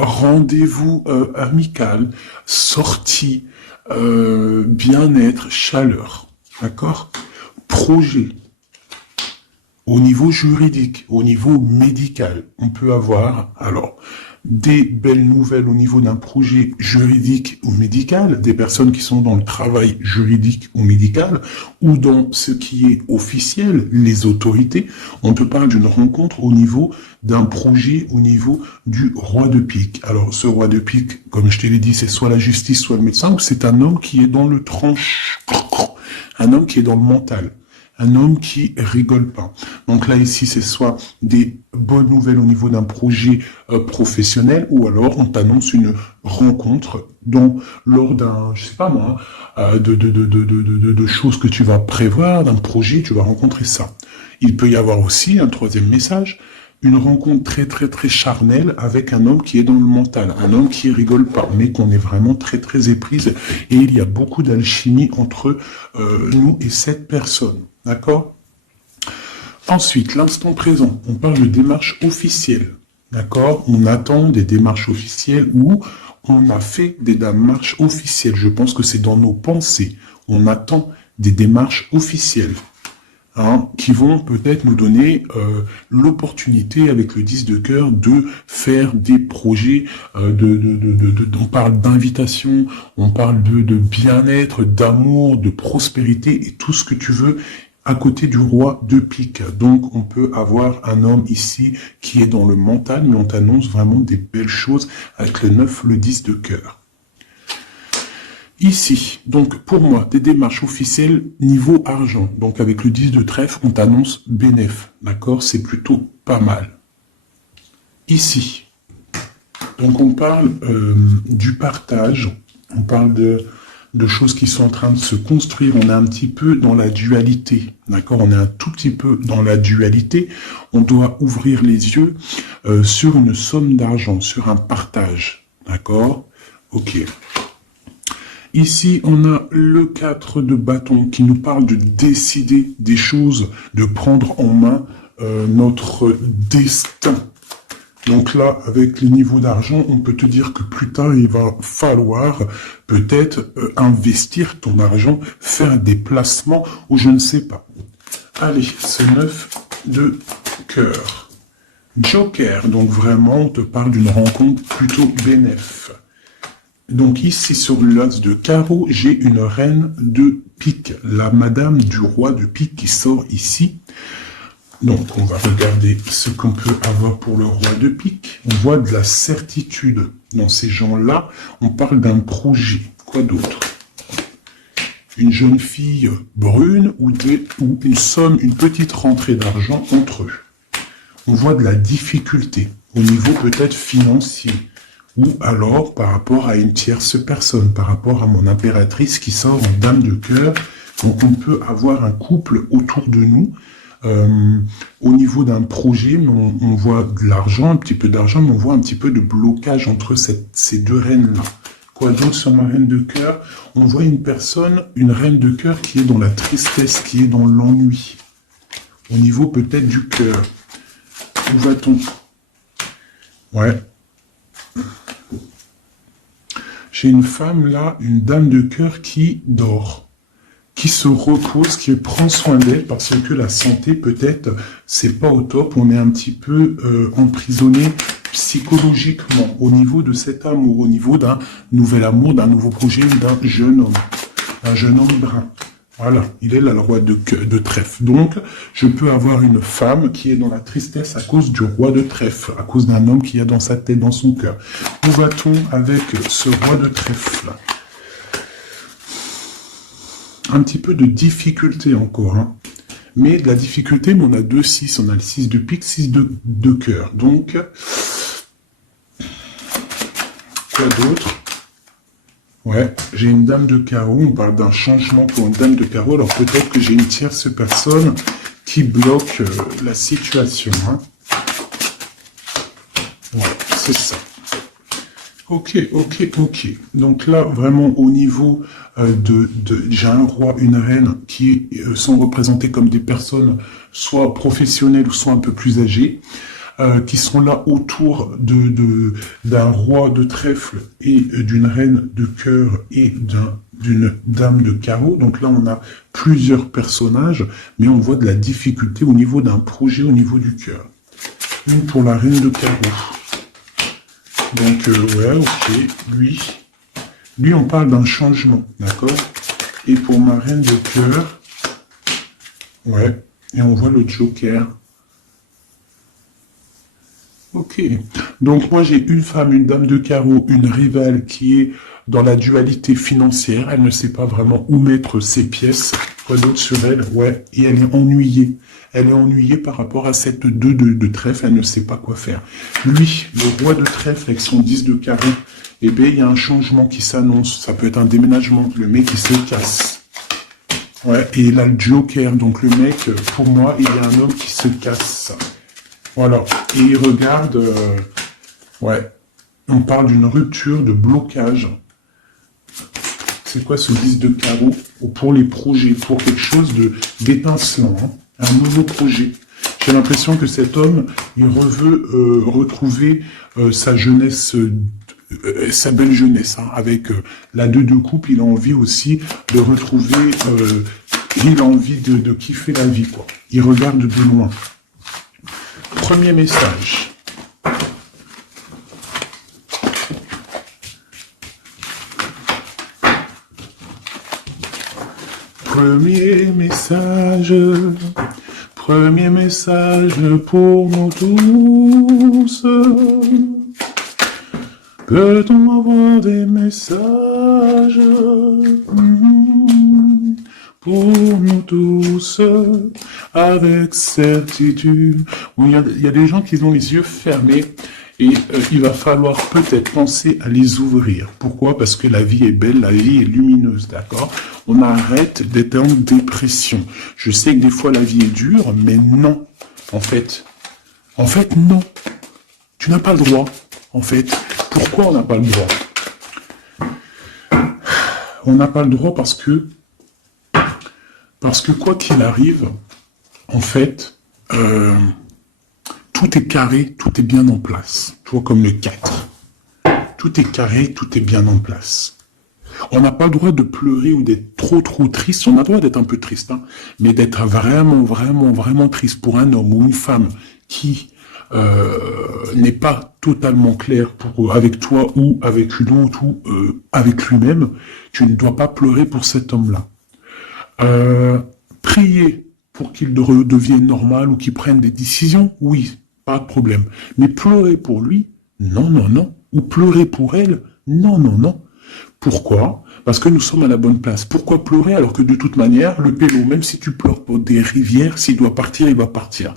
rendez-vous amical, sortie, bien-être, chaleur, d'accord? Projet. Au niveau juridique, au niveau médical, on peut avoir, alors, des belles nouvelles au niveau d'un projet juridique ou médical, des personnes qui sont dans le travail juridique ou médical, ou dans ce qui est officiel, les autorités. On te parle d'une rencontre au niveau d'un projet au niveau du roi de pique. Alors, ce roi de pique, comme je te l'ai dit, c'est soit la justice, soit le médecin, ou c'est un homme qui est dans le tranche, un homme qui est dans le mental. Un homme qui rigole pas. Donc là, ici, c'est soit des bonnes nouvelles au niveau d'un projet professionnel, ou alors on t'annonce une rencontre dont, lors d'un, je sais pas moi, de choses que tu vas prévoir, d'un projet, tu vas rencontrer ça. Il peut y avoir aussi un troisième message, une rencontre très très très charnelle avec un homme qui est dans le mental, un homme qui rigole pas, mais qu'on est vraiment très très éprise, et il y a beaucoup d'alchimie entre nous et cette personne. D'accord? Ensuite, l'instant présent, on parle de démarches officielles. D'accord? On attend des démarches officielles ou on a fait des démarches officielles. Je pense que c'est dans nos pensées. On attend des démarches officielles. Hein, qui vont peut-être nous donner l'opportunité avec le 10 de cœur de faire des projets, on parle d'invitation, on parle de bien-être, d'amour, de prospérité et tout ce que tu veux à côté du roi de pique. Donc on peut avoir un homme ici qui est dans le mental, mais on t'annonce vraiment des belles choses avec le 9, le 10 de cœur. Ici, donc pour moi, des démarches officielles niveau argent. Donc avec le 10 de trèfle, on t'annonce bénéf. D'accord? C'est plutôt pas mal. Ici, donc on parle du partage, on parle de choses qui sont en train de se construire. On est un petit peu dans la dualité. D'accord? On est un tout petit peu dans la dualité. On doit ouvrir les yeux sur une somme d'argent, sur un partage. D'accord? Ok. Ici, on a le 4 de bâton qui nous parle de décider des choses, de prendre en main notre destin. Donc là, avec les niveaux d'argent, on peut te dire que plus tard, il va falloir peut-être investir ton argent, faire des placements ou je ne sais pas. Allez, ce 9 de cœur. Joker, donc vraiment, on te parle d'une rencontre plutôt bénéf. Donc ici, sur l'as de carreau, j'ai une reine de pique, la madame du roi de pique qui sort ici. Donc on va regarder ce qu'on peut avoir pour le roi de pique. On voit de la certitude dans ces gens-là. On parle d'un projet. Quoi d'autre? Une jeune fille brune ou une somme, une petite rentrée d'argent entre eux. On voit de la difficulté au niveau peut-être financier. Ou alors par rapport à une tierce personne, par rapport à mon impératrice qui sort en dame de cœur. Donc on peut avoir un couple autour de nous, au niveau d'un projet, mais on voit de l'argent, un petit peu d'argent, mais on voit un petit peu de blocage entre ces deux reines-là. Quoi d'autre sur ma reine de cœur? On voit une personne, une reine de cœur qui est dans la tristesse, qui est dans l'ennui. Au niveau peut-être du cœur. Où va-t-on? Ouais. J'ai une femme là, une dame de cœur qui dort, qui se repose, qui prend soin d'elle parce que la santé peut-être c'est pas au top, on est un petit peu emprisonné psychologiquement au niveau de cet amour, au niveau d'un nouvel amour, d'un nouveau projet ou d'un jeune homme brun. Voilà, il est là le roi de trèfle. Donc, je peux avoir une femme qui est dans la tristesse à cause du roi de trèfle, à cause d'un homme qui a dans sa tête, dans son cœur. Où va-t-on avec ce roi de trèfle? Un petit peu de difficulté encore, hein. Mais de la difficulté, mais on a 2-6, on a le 6 de pique, 6 de cœur. Donc, quoi d'autre? Ouais, j'ai une dame de carreau, on parle d'un changement pour une dame de carreau, alors peut-être que j'ai une tierce personne qui bloque la situation. Hein. Ouais, c'est ça. Ok. Donc là, vraiment au niveau j'ai un roi, une reine qui sont représentés comme des personnes soit professionnelles ou soit un peu plus âgées. qui sont là autour d'un roi de trèfle et d'une reine de cœur et d'une dame de carreau. Donc là, on a plusieurs personnages, mais on voit de la difficulté au niveau d'un projet, au niveau du cœur. Une pour la reine de carreau. Donc, ouais, ok, lui, on parle d'un changement, d'accord? Et pour ma reine de cœur, ouais, et on voit le Joker. Ok. Donc moi j'ai une femme, une dame de carreau, une rivale qui est dans la dualité financière. Elle ne sait pas vraiment où mettre ses pièces. Quoi d'autre sur elle? Ouais. Et elle est ennuyée. Elle est ennuyée par rapport à cette 2 de trèfle. Elle ne sait pas quoi faire. Lui, le roi de trèfle avec son 10 de carreau, eh bien il y a un changement qui s'annonce. Ça peut être un déménagement. Le mec il se casse. Ouais. Et là le Joker. Donc le mec, pour moi, il y a un homme qui se casse. Voilà, et il regarde, ouais, on parle d'une rupture, de blocage. C'est quoi ce 10 de carreau? Pour les projets, pour quelque chose d'étincelant, hein, un nouveau projet. J'ai l'impression que cet homme, il veut retrouver sa jeunesse, sa belle jeunesse, hein, avec la 2 de coupe, il a envie aussi de retrouver, il a envie de kiffer la vie, quoi. Il regarde de loin. Premier message. Premier message pour nous tous. Peut-on avoir des messages pour nous tous, avec certitude? Bon, il y a des gens qui ont les yeux fermés et il va falloir peut-être penser à les ouvrir. Pourquoi? Parce que la vie est belle, la vie est lumineuse, d'accord? On arrête d'être en dépression. Je sais que des fois la vie est dure, mais non. En fait, non. Tu n'as pas le droit, en fait. Pourquoi on n'a pas le droit? On n'a pas le droit parce que quoi qu'il arrive, en fait, tout est carré, tout est bien en place. Tu vois, comme le 4. Tout est carré, tout est bien en place. On n'a pas le droit de pleurer ou d'être trop triste. On a le droit d'être un peu triste, hein, mais d'être vraiment triste pour un homme ou une femme qui n'est pas totalement clair avec toi ou avec une autre ou avec lui-même. Tu ne dois pas pleurer pour cet homme-là. Prier pour qu'il redevienne normal ou qu'il prenne des décisions, oui, pas de problème. Mais pleurer pour lui, non. Ou pleurer pour elle, non. Pourquoi? Parce que nous sommes à la bonne place. Pourquoi pleurer alors que de toute manière, le pélo, même si tu pleures pour des rivières, s'il doit partir, il va partir.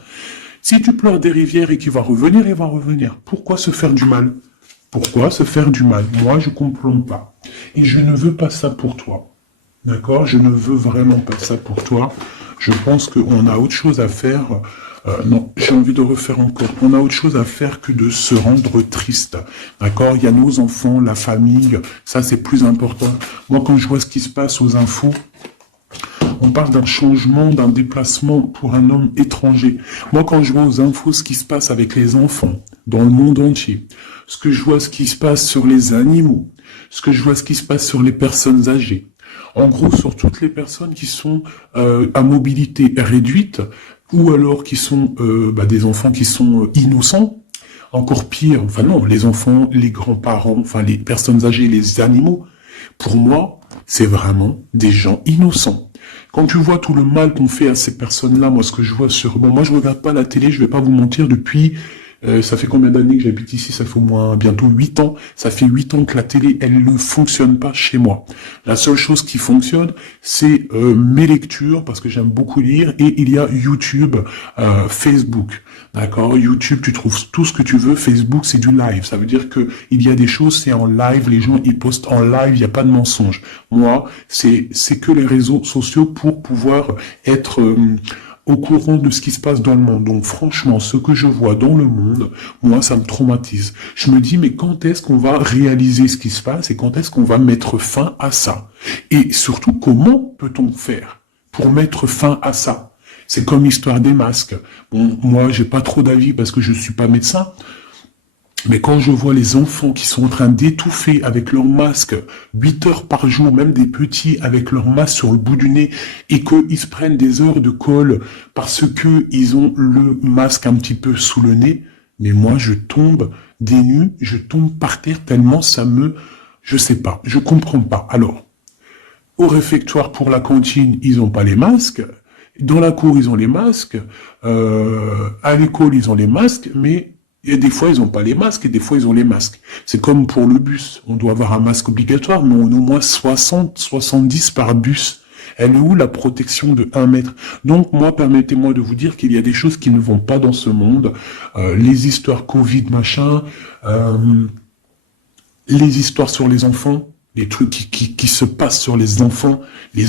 Si tu pleures des rivières et qu'il va revenir, il va revenir. Pourquoi se faire du mal? Pourquoi se faire du mal? Moi, je comprends pas. Et je ne veux pas ça pour toi. D'accord? Je ne veux vraiment pas ça pour toi. Je pense qu'on a autre chose à faire. Non, j'ai envie de refaire encore. On a autre chose à faire que de se rendre triste. D'accord? Il y a nos enfants, la famille. Ça, c'est plus important. Moi, quand je vois ce qui se passe aux infos, on parle d'un changement, d'un déplacement pour un homme étranger. Moi, quand je vois aux infos ce qui se passe avec les enfants dans le monde entier, ce que je vois ce qui se passe sur les animaux, ce que je vois ce qui se passe sur les personnes âgées, en gros sur toutes les personnes qui sont à mobilité réduite ou alors qui sont des enfants qui sont innocents, encore pire, enfin non, les enfants, les grands-parents, enfin les personnes âgées, les animaux, pour moi, c'est vraiment des gens innocents. Quand tu vois tout le mal qu'on fait à ces personnes-là, moi ce que je vois sur... Bon, moi je regarde pas la télé, je vais pas vous mentir, depuis... ça fait combien d'années que j'habite ici? Ça fait au moins bientôt 8 ans. Ça fait 8 ans que la télé, elle ne fonctionne pas chez moi. La seule chose qui fonctionne, c'est mes lectures, parce que j'aime beaucoup lire, et il y a YouTube, Facebook. D'accord? YouTube, tu trouves tout ce que tu veux. Facebook, c'est du live. Ça veut dire que il y a des choses, c'est en live. Les gens, ils postent en live. Il n'y a pas de mensonge. Moi, c'est que les réseaux sociaux pour pouvoir être... au courant de ce qui se passe dans le monde. Donc franchement, ce que je vois dans le monde, moi, ça me traumatise. Je me dis, mais quand est-ce qu'on va réaliser ce qui se passe et quand est-ce qu'on va mettre fin à ça? Et surtout, comment peut-on faire pour mettre fin à ça? C'est comme l'histoire des masques. Bon, moi, j'ai pas trop d'avis parce que je suis pas médecin. Mais quand je vois les enfants qui sont en train d'étouffer avec leur masque 8 heures par jour, même des petits avec leur masque sur le bout du nez, et qu'ils se prennent des heures de colle parce que ils ont le masque un petit peu sous le nez, mais moi je tombe des nues, je tombe par terre tellement ça me... Je sais pas, je comprends pas. Alors, au réfectoire pour la cantine, ils ont pas les masques. Dans la cour, ils ont les masques. À l'école, ils ont les masques, mais... Et des fois, ils n'ont pas les masques, et des fois, ils ont les masques. C'est comme pour le bus. On doit avoir un masque obligatoire, mais on a au moins 60, 70 par bus. Elle est où la protection de 1 mètre? Donc, moi, permettez-moi de vous dire qu'il y a des choses qui ne vont pas dans ce monde. Les histoires Covid, machin, les histoires sur les enfants, les trucs qui se passent sur les enfants, mais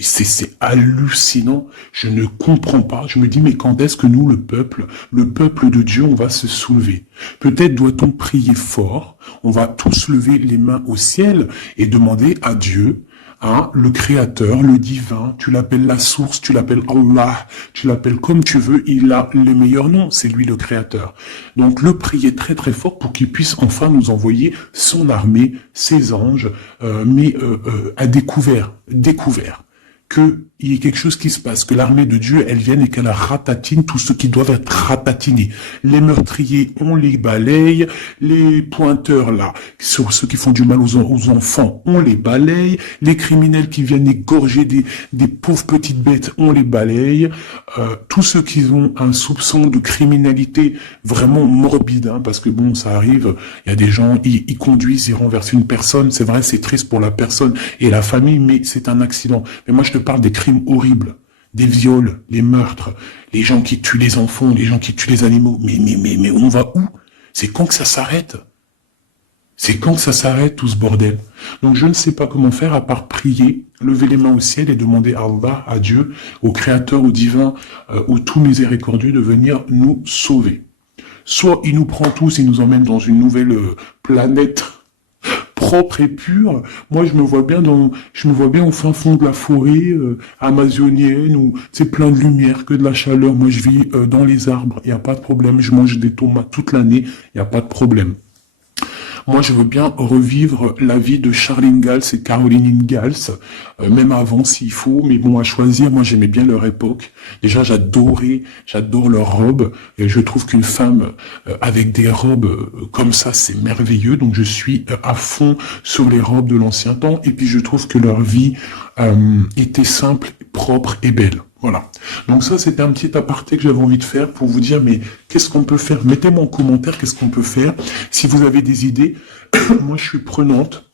c'est hallucinant, je ne comprends pas, je me dis mais quand est-ce que nous, le peuple de Dieu, on va se soulever? Peut-être doit-on prier fort, on va tous lever les mains au ciel et demander à Dieu, hein, le créateur, le divin, tu l'appelles la source, tu l'appelles Allah, tu l'appelles comme tu veux, il a les meilleurs noms, c'est lui le créateur. Donc le prier très très fort pour qu'il puisse enfin nous envoyer son armée, ses anges, à découvert, qu'il y ait quelque chose qui se passe, que l'armée de Dieu, elle vienne et qu'elle ratatine tout ce qui doit être ratatinés. Les meurtriers, on les balaye, les pointeurs là, sur ceux qui font du mal aux enfants, on les balaye, les criminels qui viennent égorger des pauvres petites bêtes, on les balaye, tous ceux qui ont un soupçon de criminalité vraiment morbide, hein, parce que bon, ça arrive, il y a des gens, ils conduisent, ils renversent une personne, c'est vrai, c'est triste pour la personne et la famille, mais c'est un accident. Mais moi, je te parle des crimes horribles, des viols, les meurtres, les gens qui tuent les enfants, les gens qui tuent les animaux. Mais on va où? C'est quand que ça s'arrête? C'est quand que ça s'arrête tout ce bordel? Donc je ne sais pas comment faire à part prier, lever les mains au ciel et demander à Allah, à Dieu, au Créateur, au Divin, au tout miséricordieux de venir nous sauver. Soit il nous prend tous et nous emmène dans une nouvelle planète propre et pure. Moi, je me vois bien au fin fond de la forêt amazonienne où c'est plein de lumière, que de la chaleur. Moi, je vis dans les arbres, il n'y a pas de problème. Je mange des tomates toute l'année, il n'y a pas de problème. Moi, je veux bien revivre la vie de Charlene Gals et Caroline Ingalls, même avant s'il faut, mais bon, à choisir, moi, j'aimais bien leur époque. Déjà, j'adore leurs robes, et je trouve qu'une femme avec des robes comme ça, c'est merveilleux, donc je suis à fond sur les robes de l'ancien temps, et puis je trouve que leur vie était simple, propre et belle. Voilà. Donc ça, c'était un petit aparté que j'avais envie de faire pour vous dire, mais qu'est-ce qu'on peut faire? Mettez-moi en commentaire qu'est-ce qu'on peut faire. Si vous avez des idées, moi je suis prenante.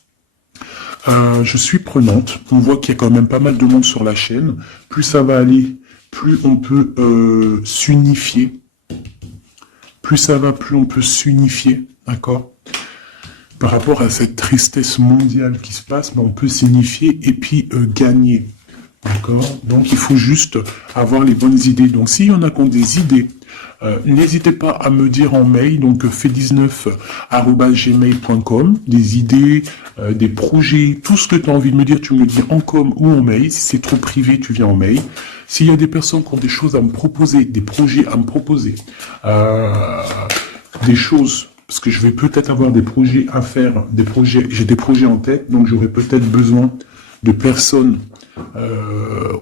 On voit qu'il y a quand même pas mal de monde sur la chaîne. Plus ça va aller, plus on peut s'unifier. Plus ça va, plus on peut s'unifier. D'accord? Par rapport à cette tristesse mondiale qui se passe, on peut s'unifier et puis gagner. D'accord? Donc, il faut juste avoir les bonnes idées. Donc, s'il y en a qui ont des idées, n'hésitez pas à me dire en mail, donc fait19@gmail.com, des idées, des projets, tout ce que tu as envie de me dire, tu me le dis en com ou en mail. Si c'est trop privé, tu viens en mail. S'il y a des personnes qui ont des choses à me proposer, des projets à me proposer, des choses... Parce que je vais peut-être avoir des projets à faire, j'ai des projets en tête, donc j'aurai peut-être besoin de personnes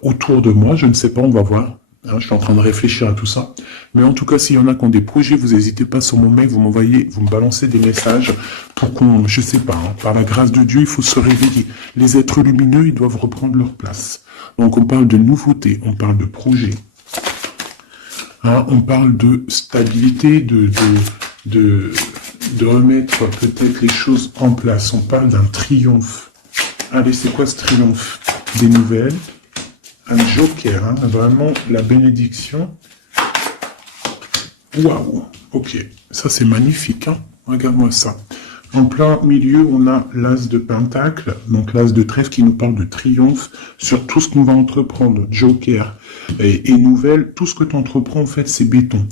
autour de moi, je ne sais pas, on va voir. Hein, je suis en train de réfléchir à tout ça. Mais en tout cas, s'il y en a qui ont des projets, vous n'hésitez pas sur mon mail, vous me balancez des messages pour qu'on, je sais pas, hein, par la grâce de Dieu, il faut se réveiller. Les êtres lumineux, ils doivent reprendre leur place. Donc on parle de nouveautés, on parle de projets. Hein, on parle de stabilité, de remettre peut-être les choses en place. On parle d'un triomphe. Allez, c'est quoi ce triomphe? Des nouvelles. Un joker, hein, vraiment la bénédiction. Waouh, ok, ça c'est magnifique, hein. Regarde-moi ça. En plein milieu, on a l'as de pentacle, donc l'as de trèfle qui nous parle de triomphe sur tout ce qu'on va entreprendre. Joker et nouvelle, tout ce que tu entreprends, en fait, c'est béton.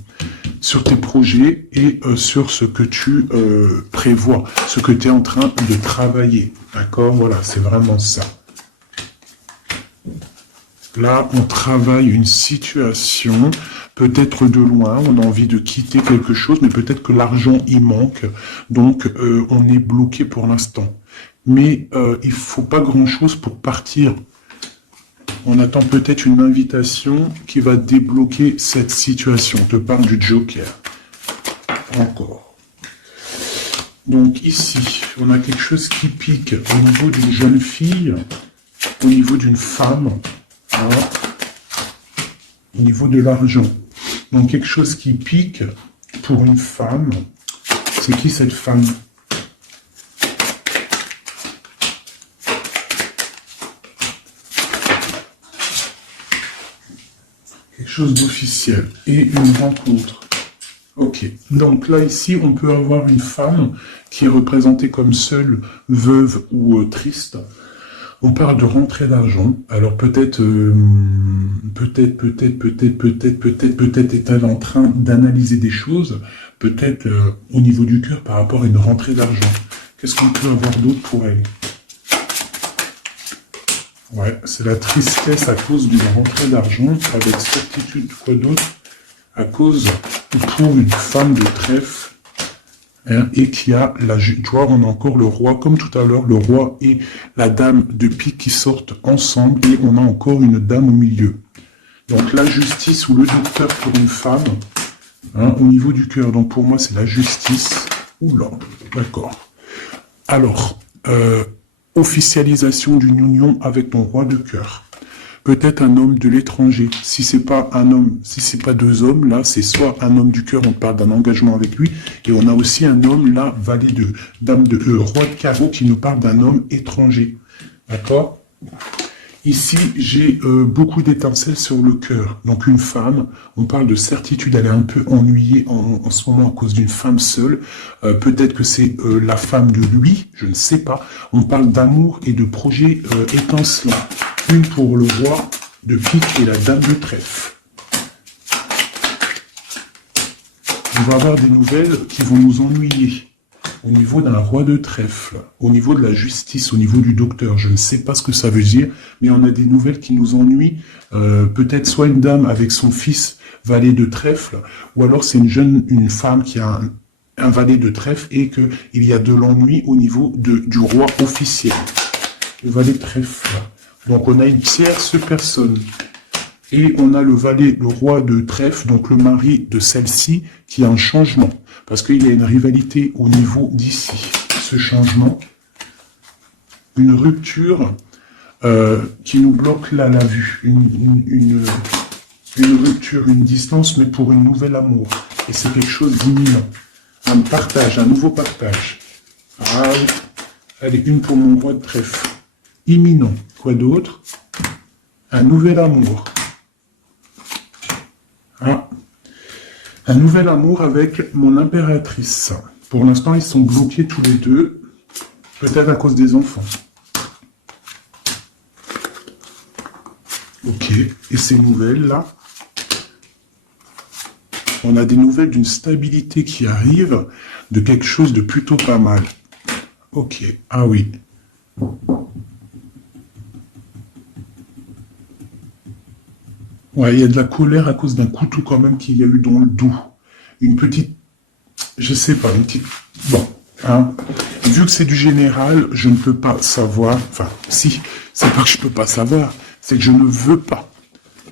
Sur tes projets et sur ce que tu prévois, ce que tu es en train de travailler. D'accord? Voilà, c'est vraiment ça. Là, on travaille une situation, peut-être de loin, on a envie de quitter quelque chose, mais peut-être que l'argent y manque, donc on est bloqué pour l'instant. Mais il faut pas grand-chose pour partir. On attend peut-être une invitation qui va débloquer cette situation. On te parle du Joker. Encore. Donc ici, on a quelque chose qui pique au niveau d'une jeune fille, au niveau d'une femme, hein, au niveau de l'argent. Donc quelque chose qui pique pour une femme. C'est qui cette femme? Quelque chose d'officiel et une rencontre. Ok, donc là ici on peut avoir une femme qui est représentée comme seule, veuve ou triste. On parle de rentrée d'argent. Alors peut-être est-elle en train d'analyser des choses, peut-être au niveau du cœur par rapport à une rentrée d'argent. Qu'est-ce qu'on peut avoir d'autre pour elle? Ouais, c'est la tristesse à cause d'une rentrée d'argent, avec certitude, quoi d'autre? À cause, pour une femme de trèfle, hein, et qui a la... Tu vois, on a encore le roi, comme tout à l'heure, le roi et la dame de pique qui sortent ensemble, et on a encore une dame au milieu. Donc la justice ou le docteur pour une femme, hein, au niveau du cœur. Donc pour moi, c'est la justice. Oula, d'accord. Alors, officialisation d'une union avec ton roi de cœur. Peut-être un homme de l'étranger. Si c'est pas un homme, si c'est pas deux hommes, là, c'est soit un homme du cœur, on parle d'un engagement avec lui, et on a aussi un homme, là, valet de dame de roi de carreau, qui nous parle d'un homme étranger. D'accord? Ici, j'ai beaucoup d'étincelles sur le cœur. Donc une femme, on parle de certitude, elle est un peu ennuyée en ce moment à cause d'une femme seule. Peut-être que c'est la femme de lui, je ne sais pas. On parle d'amour et de projets étincelants. Une pour le roi de pique et la dame de trèfle. On va avoir des nouvelles qui vont nous ennuyer. Au niveau d'un roi de trèfle, au niveau de la justice, au niveau du docteur, je ne sais pas ce que ça veut dire, mais on a des nouvelles qui nous ennuient. Peut-être soit une dame avec son fils valet de trèfle, ou alors c'est une femme qui a un valet de trèfle et qu'il y a de l'ennui au niveau du roi officiel. Le valet de trèfle. Donc on a une tierce personne. Et on a le valet, le roi de trèfle, donc le mari de celle-ci, qui a un changement. Parce qu'il y a une rivalité au niveau d'ici. Ce changement, une rupture qui nous bloque là la vue. Une rupture, une distance, mais pour une nouvelle amour. Et c'est quelque chose d'imminent. Un partage, un nouveau partage. Ah, allez, une pour mon roi de trèfle. Imminent. Quoi d'autre? Un nouvel amour. Ah. Un nouvel amour avec mon impératrice. Pour l'instant, ils sont bloqués tous les deux. Peut-être à cause des enfants. Ok. Et ces nouvelles-là, on a des nouvelles d'une stabilité qui arrive, de quelque chose de plutôt pas mal. Ok. Ah oui. Ouais, il y a de la colère à cause d'un couteau quand même qu'il y a eu dans le dos. Une petite... Je sais pas, une petite... Bon, hein. Vu que c'est du général, je ne peux pas savoir... Enfin, si, c'est pas que je peux pas savoir, c'est que je ne veux pas.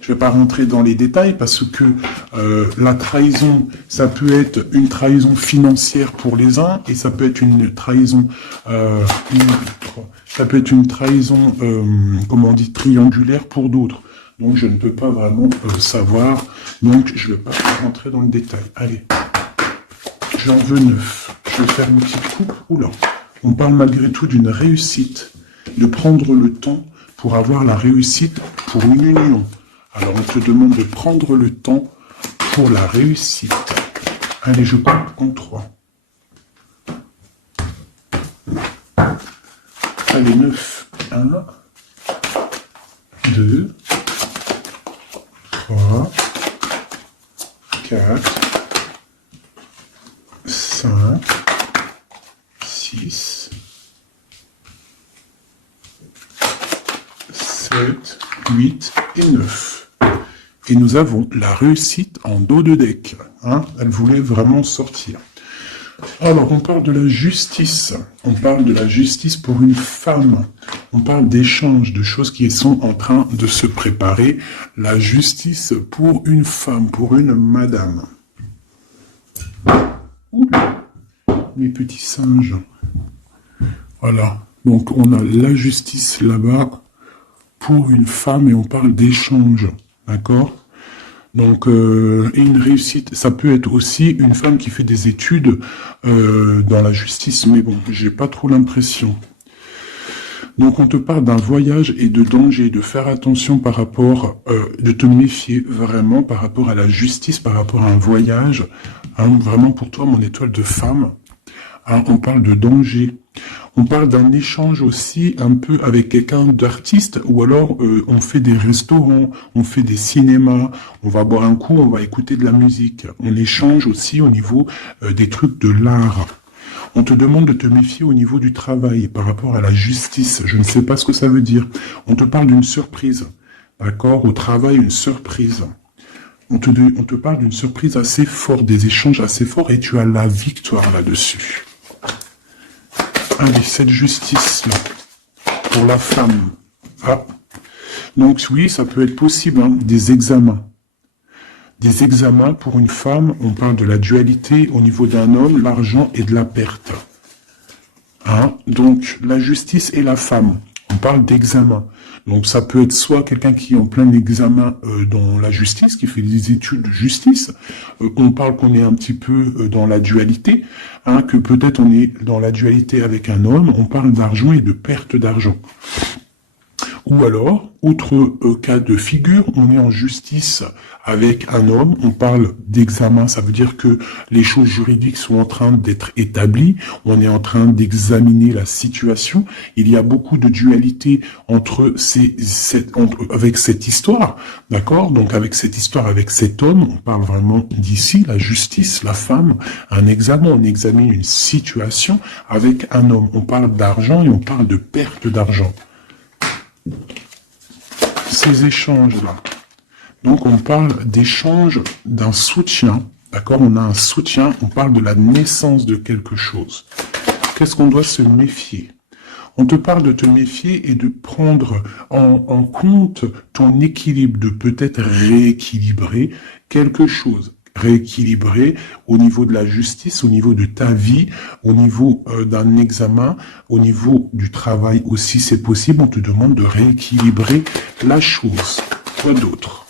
Je ne vais pas rentrer dans les détails parce que la trahison, ça peut être une trahison financière pour les uns et ça peut être une trahison... ça peut être une trahison, comment on dit, triangulaire pour d'autres. Donc, je ne peux pas vraiment savoir. Donc, je ne vais pas rentrer dans le détail. Allez. J'en veux 9. Je vais faire une petite coupe. Oula. On parle malgré tout d'une réussite. De prendre le temps pour avoir la réussite pour une union. Alors, on te demande de prendre le temps pour la réussite. Allez, je compte en 3. Allez, 9. 1, 2, 3, 4, 5, 6, 7, 8 et 9. Et nous avons la réussite en dos de deck. Hein, elle voulait vraiment sortir. Alors, on parle de la justice. On parle de la justice pour une femme. On parle d'échanges, de choses qui sont en train de se préparer. La justice pour une femme, pour une madame. Oula, mes petits singes. Voilà. Donc, on a la justice là-bas pour une femme et on parle d'échanges. D'accord ? Donc, et une réussite, ça peut être aussi une femme qui fait des études dans la justice, mais bon, j'ai pas trop l'impression. Donc, on te parle d'un voyage et de danger, de faire attention par rapport, de te méfier vraiment par rapport à la justice, par rapport à un voyage, hein, vraiment pour toi, mon étoile de femme. Hein, on parle de danger. On parle d'un échange aussi un peu avec quelqu'un d'artiste, ou alors on fait des restaurants, on fait des cinémas, on va boire un coup, on va écouter de la musique. On échange aussi au niveau des trucs de l'art. On te demande de te méfier au niveau du travail par rapport à la justice. Je ne sais pas ce que ça veut dire. On te parle d'une surprise. D'accord ? Au travail, une surprise. On te parle d'une surprise assez forte, des échanges assez forts, et tu as la victoire là-dessus. Allez, cette justice-là, pour la femme. Ah. Donc oui, ça peut être possible, hein, des examens. Des examens pour une femme, on parle de la dualité au niveau d'un homme, l'argent et de la perte. Hein, donc la justice et la femme, on parle d'examen. Donc ça peut être soit quelqu'un qui est en plein examen dans la justice, qui fait des études de justice. On parle qu'on est un petit peu dans la dualité, hein, que peut-être on est dans la dualité avec un homme, on parle d'argent et de perte d'argent. Ou alors, autre cas de figure, on est en justice avec un homme, on parle d'examen, ça veut dire que les choses juridiques sont en train d'être établies, on est en train d'examiner la situation, il y a beaucoup de dualité entre avec cette histoire, d'accord? Donc avec cette histoire, avec cet homme, on parle vraiment d'ici, la justice, la femme, un examen, on examine une situation avec un homme, on parle d'argent et on parle de perte d'argent. Ces échanges-là. Donc, on parle d'échange d'un soutien. D'accord? On a un soutien, on parle de la naissance de quelque chose. Qu'est-ce qu'on doit se méfier? On te parle de te méfier et de prendre en compte ton équilibre, de peut-être rééquilibrer quelque chose. Rééquilibrer au niveau de la justice, au niveau de ta vie, au niveau d'un examen, au niveau du travail aussi, c'est possible. On te demande de rééquilibrer la chose. Quoi d'autre?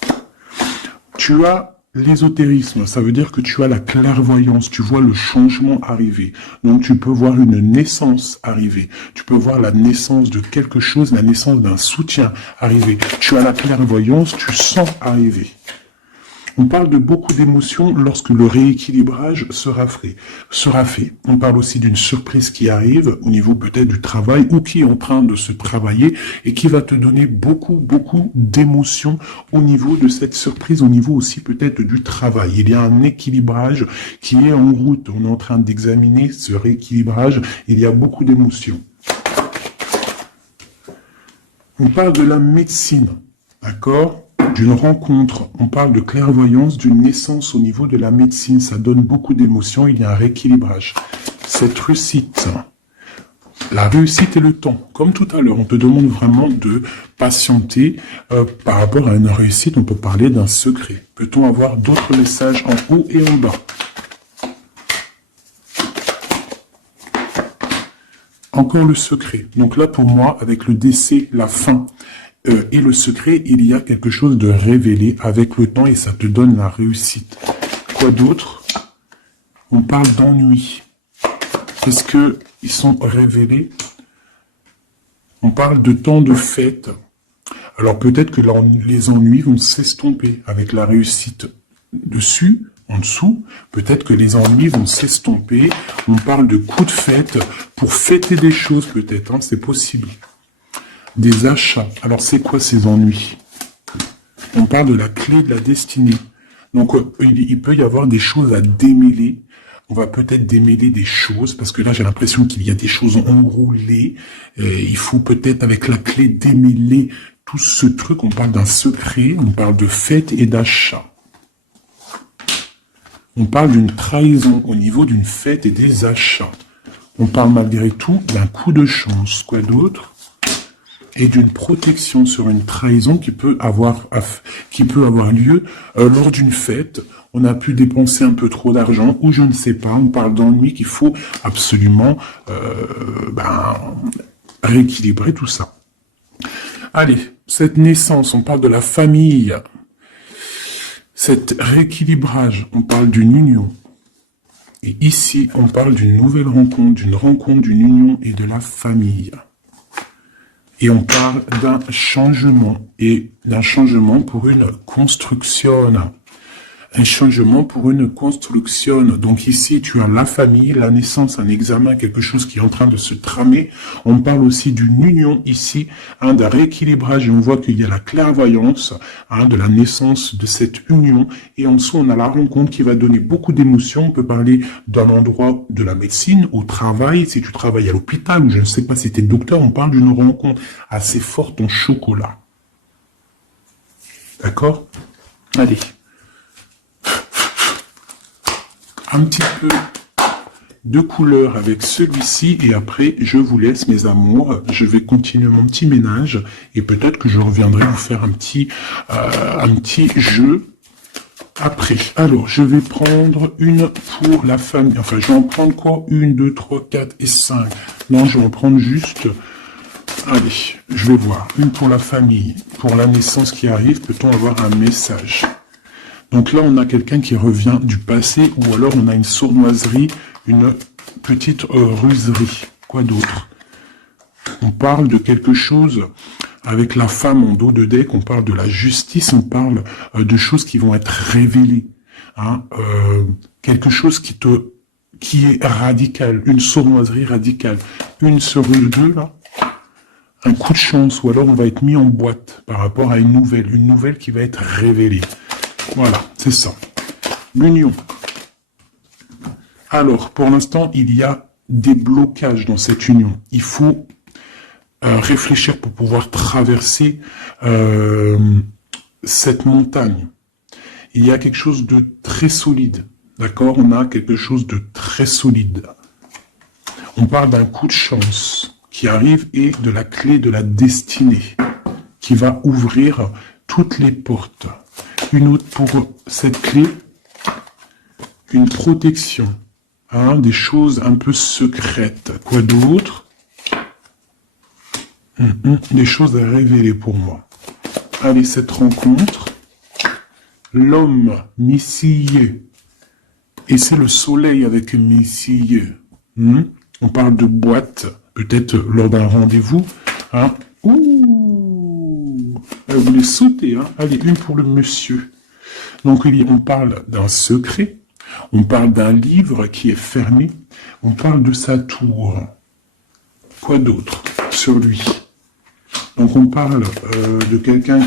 Tu as l'ésotérisme, ça veut dire que tu as la clairvoyance, tu vois le changement arriver. Donc tu peux voir une naissance arriver, tu peux voir la naissance de quelque chose, la naissance d'un soutien arriver. Tu as la clairvoyance, tu sens arriver. On parle de beaucoup d'émotions lorsque le rééquilibrage sera fait. On parle aussi d'une surprise qui arrive au niveau peut-être du travail ou qui est en train de se travailler et qui va te donner beaucoup d'émotions au niveau de cette surprise, au niveau aussi peut-être du travail. Il y a un équilibrage qui est en route. On est en train d'examiner ce rééquilibrage. Il y a beaucoup d'émotions. On parle de la médecine, d'accord ? D'une rencontre, on parle de clairvoyance, d'une naissance au niveau de la médecine, ça donne beaucoup d'émotions, il y a un rééquilibrage. Cette réussite, la réussite et le temps, comme tout à l'heure, on te demande vraiment de patienter par rapport à une réussite, on peut parler d'un secret. Peut-on avoir d'autres messages en haut et en bas? Encore le secret. Donc là, pour moi, avec le décès, la fin et le secret, il y a quelque chose de révélé avec le temps et ça te donne la réussite. Quoi d'autre? On parle d'ennui. Est-ce que ils sont révélés? On parle de temps de fête. Alors peut-être que les ennuis vont s'estomper avec la réussite dessus. En dessous, peut-être que les ennuis vont s'estomper. On parle de coups de fête pour fêter des choses peut-être, hein, c'est possible. Des achats. Alors c'est quoi ces ennuis? On parle de la clé de la destinée. Donc il peut y avoir des choses à démêler. On va peut-être démêler des choses, parce que là j'ai l'impression qu'il y a des choses enroulées. Il faut peut-être avec la clé démêler tout ce truc, on parle d'un secret, on parle de fête et d'achat. On parle d'une trahison au niveau d'une fête et des achats. On parle malgré tout d'un coup de chance, quoi d'autre? Et d'une protection sur une trahison qui peut avoir lieu lors d'une fête. On a pu dépenser un peu trop d'argent, ou je ne sais pas, on parle d'ennui qu'il faut absolument rééquilibrer tout ça. Allez, cette naissance, on parle de la famille. Cet rééquilibrage, on parle d'une union. Et ici, on parle d'une nouvelle rencontre, d'une union et de la famille. Et on parle d'un changement, et d'un changement pour une construction. Un changement pour une construction. Donc ici, tu as la famille, la naissance, un examen, quelque chose qui est en train de se tramer. On parle aussi d'une union ici, d'un rééquilibrage, et on voit qu'il y a la clairvoyance de la naissance de cette union. Et en dessous, on a la rencontre qui va donner beaucoup d'émotions. On peut parler d'un endroit de la médecine, au travail, si tu travailles à l'hôpital, ou je ne sais pas si tu es docteur, on parle d'une rencontre assez forte en chocolat. D'accord? Allez. Un petit peu de couleur avec celui-ci et après je vous laisse mes amours, je vais continuer mon petit ménage et peut-être que je reviendrai vous faire un petit jeu après. Alors je vais prendre une pour la famille, enfin je vais en prendre quoi? 1, 2, 3, 4 et 5. Non, je vais en prendre juste, allez, je vais voir, une pour la famille, pour la naissance qui arrive, peut-on avoir un message? Donc là, on a quelqu'un qui revient du passé, ou alors on a une sournoiserie, une petite ruserie. Quoi d'autre? On parle de quelque chose avec la femme en dos de deck, on parle de la justice, on parle de choses qui vont être révélées. Quelque chose qui est radical, une sournoiserie radicale. Une sur le deux, là, un coup de chance, ou alors on va être mis en boîte par rapport à une nouvelle qui va être révélée. Voilà, c'est ça. L'union. Alors, pour l'instant, il y a des blocages dans cette union. Il faut réfléchir pour pouvoir traverser cette montagne. Il y a quelque chose de très solide. D'accord? On a quelque chose de très solide. On parle d'un coup de chance qui arrive et de la clé de la destinée qui va ouvrir toutes les portes. Une autre pour cette clé, une protection, des choses un peu secrètes. Quoi d'autre? Des choses à révéler pour moi. Allez, cette rencontre, l'homme missillé, et c'est le soleil avec missillé. On parle de boîte, peut-être lors d'un rendez-vous. Elle voulait sauter, Allez, une pour le monsieur. Donc, on parle d'un secret, on parle d'un livre qui est fermé, on parle de sa tour. Quoi d'autre sur lui? Donc, on parle de quelqu'un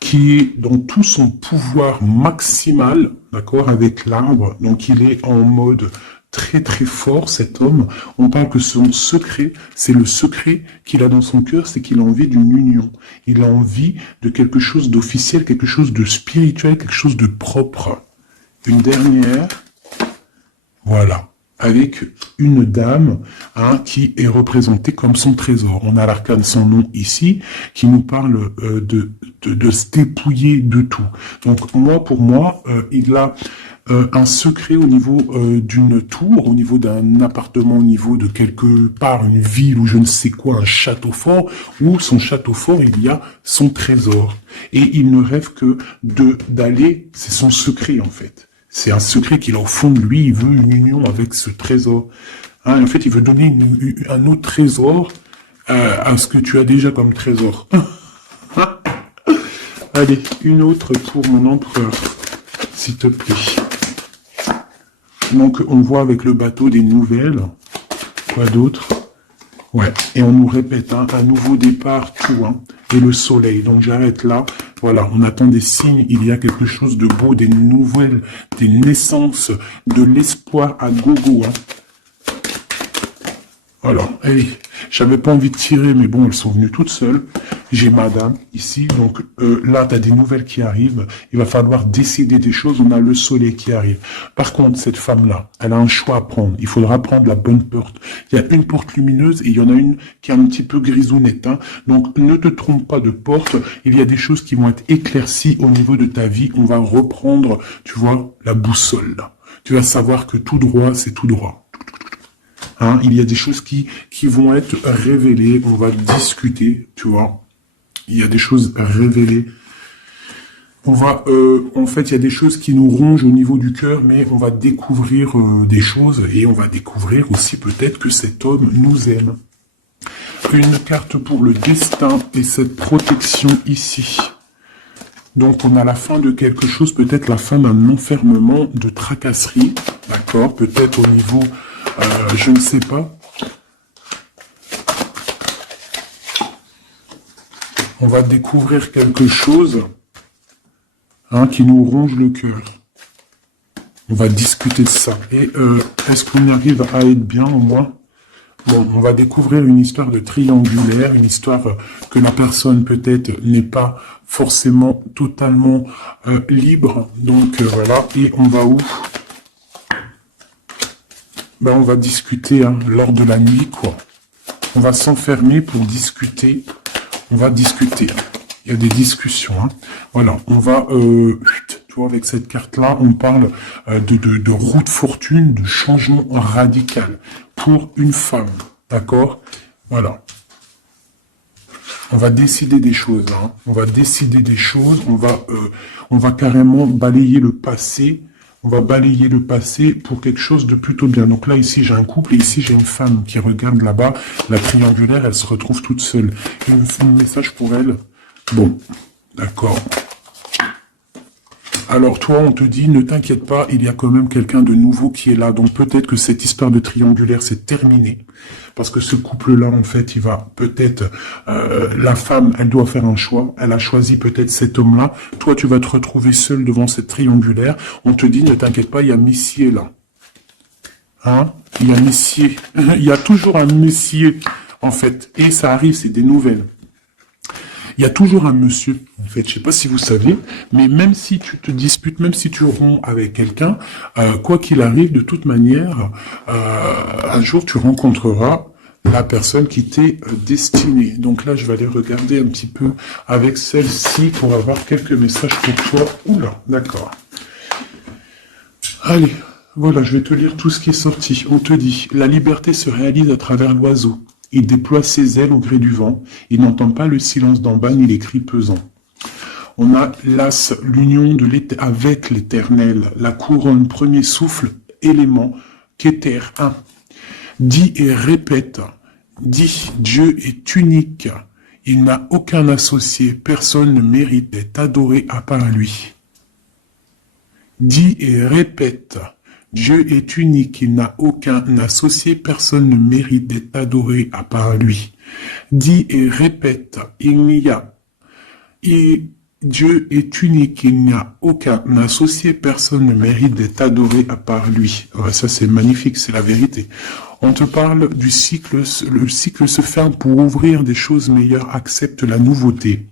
qui est dans tout son pouvoir maximal, d'accord, avec l'arbre. Donc, il est en mode très très fort, cet homme. On parle que son secret, c'est le secret qu'il a dans son cœur, c'est qu'il a envie d'une union. Il a envie de quelque chose d'officiel, quelque chose de spirituel, quelque chose de propre. Une dernière, voilà, avec une dame qui est représentée comme son trésor. On a l'arcane, son nom ici, qui nous parle de se dépouiller de tout. Donc pour moi, il a un secret au niveau d'une tour, au niveau d'un appartement, au niveau de quelque part, une ville ou je ne sais quoi, un château fort, où son château fort, il y a son trésor. Et il ne rêve que d'aller, c'est son secret en fait. C'est un secret qu'il a au fond de lui, il veut une union avec ce trésor. En fait, il veut donner un autre trésor à ce que tu as déjà comme trésor. Allez, une autre pour mon empereur, s'il te plaît. Donc, on voit avec le bateau des nouvelles. Quoi d'autre? Ouais, et on nous répète, un nouveau départ, tout, et le soleil. Donc, j'arrête là. Voilà, on attend des signes, il y a quelque chose de beau, des nouvelles, des naissances, de l'espoir à gogo. Voilà, allez, j'avais pas envie de tirer, mais bon, elles sont venues toutes seules. J'ai madame ici, donc là, tu as des nouvelles qui arrivent. Il va falloir décider des choses. On a le soleil qui arrive. Par contre, cette femme-là, elle a un choix à prendre. Il faudra prendre la bonne porte. Il y a une porte lumineuse et il y en a une qui est un petit peu grisounette. Hein. Donc, ne te trompe pas de porte. Il y a des choses qui vont être éclaircies au niveau de ta vie. On va reprendre, tu vois, la boussole là. Tu vas savoir que tout droit, c'est tout droit. Hein, il y a des choses qui vont être révélées. On va discuter, tu vois. Il y a des choses révélées. On va, en fait, il y a des choses qui nous rongent au niveau du cœur, mais on va découvrir des choses et on va découvrir aussi peut-être que cet homme nous aime. Une carte pour le destin et cette protection ici. Donc, on a la fin de quelque chose, peut-être la fin d'un enfermement, de tracasserie, d'accord, peut-être au niveau, je ne sais pas. On va découvrir quelque chose qui nous ronge le cœur. On va discuter de ça. Et est-ce qu'on arrive à être bien au moins? Bon, on va découvrir une histoire de triangulaire, une histoire que la personne peut-être n'est pas forcément totalement libre. Donc voilà, et on va où? Ben, on va discuter lors de la nuit, quoi. On va s'enfermer pour discuter. On va discuter. Il y a des discussions. Voilà, on va... tu vois, avec cette carte-là, on parle de roue de fortune, de changement radical pour une femme. D'accord? Voilà. On va décider des choses. On va décider des choses. On va carrément balayer le passé. On va balayer le passé pour quelque chose de plutôt bien. Donc là, ici, j'ai un couple et ici, j'ai une femme qui regarde là-bas. La triangulaire, elle se retrouve toute seule. Un message pour elle. Bon, d'accord. Alors toi, on te dit, ne t'inquiète pas, il y a quand même quelqu'un de nouveau qui est là. Donc peut-être que cette histoire de triangulaire, c'est terminé. Parce que ce couple-là, en fait, il va peut-être... la femme, elle doit faire un choix. Elle a choisi peut-être cet homme-là. Toi, tu vas te retrouver seul devant cette triangulaire. On te dit, ne t'inquiète pas, il y a Messier là. Il y a Messier. Il y a toujours un Messier, en fait. Et ça arrive, c'est des nouvelles. Il y a toujours un monsieur, en fait, je sais pas si vous savez, mais même si tu te disputes, même si tu romps avec quelqu'un, quoi qu'il arrive, de toute manière, un jour tu rencontreras la personne qui t'est destinée. Donc là, je vais aller regarder un petit peu avec celle-ci pour avoir quelques messages pour toi. Oula, d'accord. Allez, voilà, je vais te lire tout ce qui est sorti. On te dit, la liberté se réalise à travers l'oiseau. Il déploie ses ailes au gré du vent. Il n'entend pas le silence d'en bas ni les cris pesants. On a l'as, l'union avec l'éternel, la couronne, premier souffle, élément, Kéter 1. Dis et répète. Dis, Dieu est unique. Il n'a aucun associé. Personne ne mérite d'être adoré à part lui. Dis et répète. Dieu est unique, il n'a aucun associé, personne ne mérite d'être adoré à part lui. Dis et répète, Dieu est unique, il n'y a aucun associé, personne ne mérite d'être adoré à part lui. Ouais, ça c'est magnifique, c'est la vérité. On te parle du cycle, le cycle se ferme pour ouvrir des choses meilleures, accepte la nouveauté.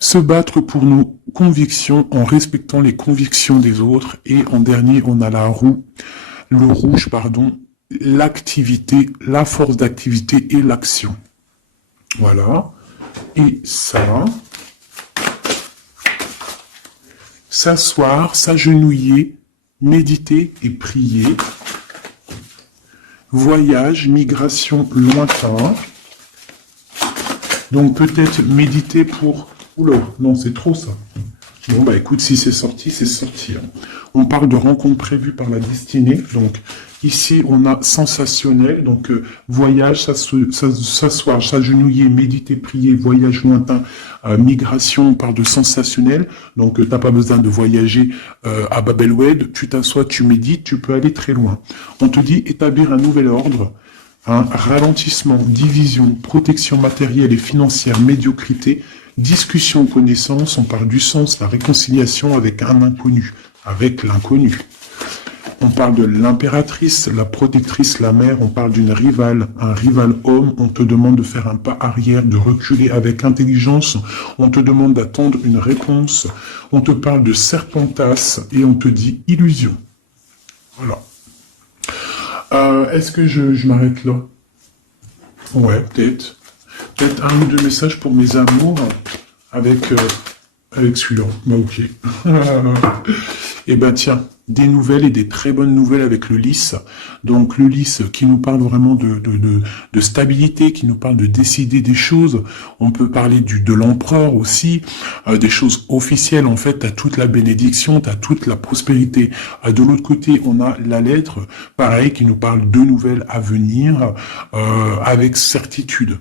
Se battre pour nos convictions en respectant les convictions des autres. Et en dernier, on a le rouge, l'activité, la force d'activité et l'action. Voilà. Et ça, s'asseoir, s'agenouiller, méditer et prier. Voyage, migration lointain. Donc peut-être méditer pour... Oula, non, c'est trop ça. Bon, bah écoute, si c'est sorti, c'est sorti. On parle de rencontres prévues par la destinée. Donc, ici, on a sensationnel. Donc, voyage, s'asseoir, s'agenouiller, méditer, prier, voyage lointain, migration, on parle de sensationnel. Donc, t'as pas besoin de voyager à Babelwed. Tu t'assois, tu médites, tu peux aller très loin. On te dit établir un nouvel ordre. Ralentissement, division, protection matérielle et financière, médiocrité, discussion, connaissance, on parle du sens, la réconciliation avec un inconnu, avec l'inconnu. On parle de l'impératrice, la protectrice, la mère. On parle d'une rivale, un rival homme. On te demande de faire un pas arrière, de reculer avec intelligence. On te demande d'attendre une réponse. On te parle de serpentas et on te dit illusion. Voilà. Est-ce que je m'arrête là? Ouais, peut-être. Peut-être un ou deux messages pour mes amours avec celui-là. Bah ok. Et ben tiens, des nouvelles et des très bonnes nouvelles avec le lys. Donc le lys qui nous parle vraiment de stabilité, qui nous parle de décider des choses. On peut parler de l'empereur aussi, des choses officielles. En fait, t'as toute la bénédiction, t'as toute la prospérité. De l'autre côté, on a la lettre, pareil, qui nous parle de nouvelles à venir avec certitude.